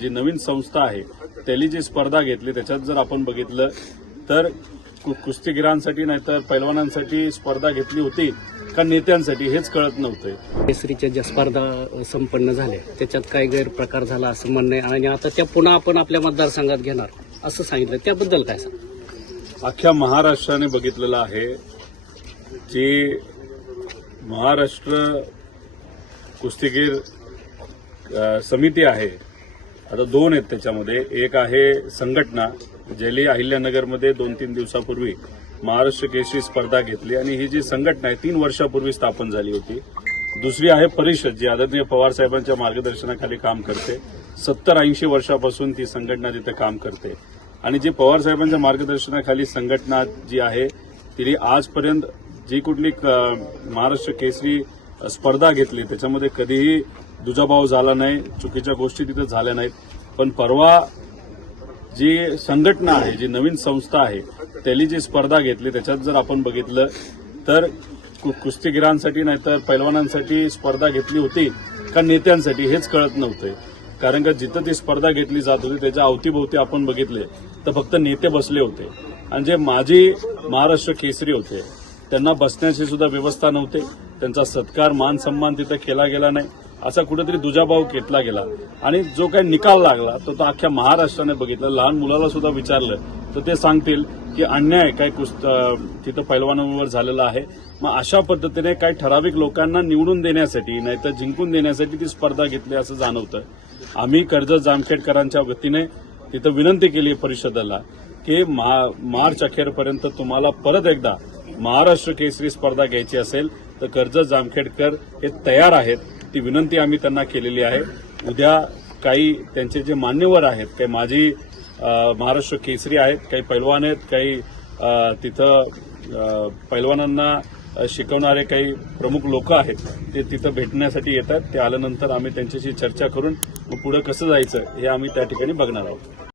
जी नवीन संस्था आहे त्याली जी स्पर्धा घेतली त्याच्यात जर आपण बघितलं तर कुस्तीगिरांसाठी नाहीतर पैलवानांसाठी स्पर्धा घेतली होती का नेत्यांसाठी हेच कळत नव्हतं। केसरीच्या ज्या स्पर्धा संपन्न झाल्या त्याच्यात काय गैरप्रकार झाला असं म्हणणं आहे आणि आता त्या पुन्हा आपण आपल्या मतदारसंघात घेणार असं सांगितलं, त्याबद्दल काय सांग? अख्ख्या महाराष्ट्राने बघितलेलं आहे की महाराष्ट्र कुस्तीगीर समिती आहे, आता दोन आहेत त्याच्यामध्ये। एक आहे संघटना ज्याली अहिल्यानगरमध्ये 2-3 दिवसापूर्वी महाराष्ट्र केसरी स्पर्धा घेतली आणि ही जी संघटना आहे 3 वर्षापूर्वी स्थापन झाली होती। दुसरी आहे परिषद जी आदरणीय पवार साहेबांच्या मार्गदर्शनाखाली काम करते। 70-80 वर्षापासून ती संघटना तिथे काम करते आणि जी पवार साहेबांच्या मार्गदर्शनाखाली संघटना जी आहे ती आजपर्यंत जी कुठली महाराष्ट्र केसरी स्पर्धा घेतली त्याच्यामध्ये कधीही दुजाभाव झाला नाही, चुकीच्या गोष्टी तिथे झाल्या नाहीत। पण परवा जी संघटना आहे, जी नवीन संस्था आहे त्याली जी स्पर्धा घेतली त्याच्यात जर आपण बघितलं तर कुस्तीगिरांसाठी नाहीतर पैलवानांसाठी स्पर्धा घेतली होती का नेत्यांसाठी हेच कळत नव्हतं। कारण का जिथं ती स्पर्धा घेतली जात होती त्याच्या अवतीभोवती आपण बघितले तर फक्त नेते बसले होते आणि जे माजी महाराष्ट्र केसरी होते त्यांना बसण्याची सुद्धा व्यवस्था नव्हते, त्यांचा सत्कार मान सन्मान तिथे केला गेला नाही, असा कुठेतरी दुजाभाव घेतला गेला आणि जो काही निकाल लागला तो अख्ख्या महाराष्ट्राने बघितला। लहान मुलाला सुद्धा विचारलं तर ते सांगतील की अन्याय काय तिथं पैलवानांवर झालेला आहे। मग अशा पद्धतीने काही ठराविक लोकांना निवडून देण्यासाठी नाहीतर जिंकून देण्यासाठी ती स्पर्धा घेतली असं जाणवतं। आम्ही कर्जत जामखेडकरांच्या वतीने तिथं विनंती केली परिषदेला की मार्च अखेरपर्यंत तुम्हाला परत एकदा महाराष्ट्र केसरी स्पर्धा घ्यायची असेल तर कर्जत जामखेडकर हे तयार आहेत। ती विनंती आम्ही त्यांना केलेली आहे। उद्या काही त्यांचे जे मान्यवर आहेत, काही माजी महाराष्ट्र केसरी आहेत, काही पैलवान आहेत, काही तिथं पैलवानांना शिकवणारे काही प्रमुख लोक आहेत ते तिथं भेटण्यासाठी येतात। ते आल्यानंतर आम्ही त्यांच्याशी चर्चा करून पुढे कसं जायचं हे आम्ही त्या ठिकाणी बघणार आहोत।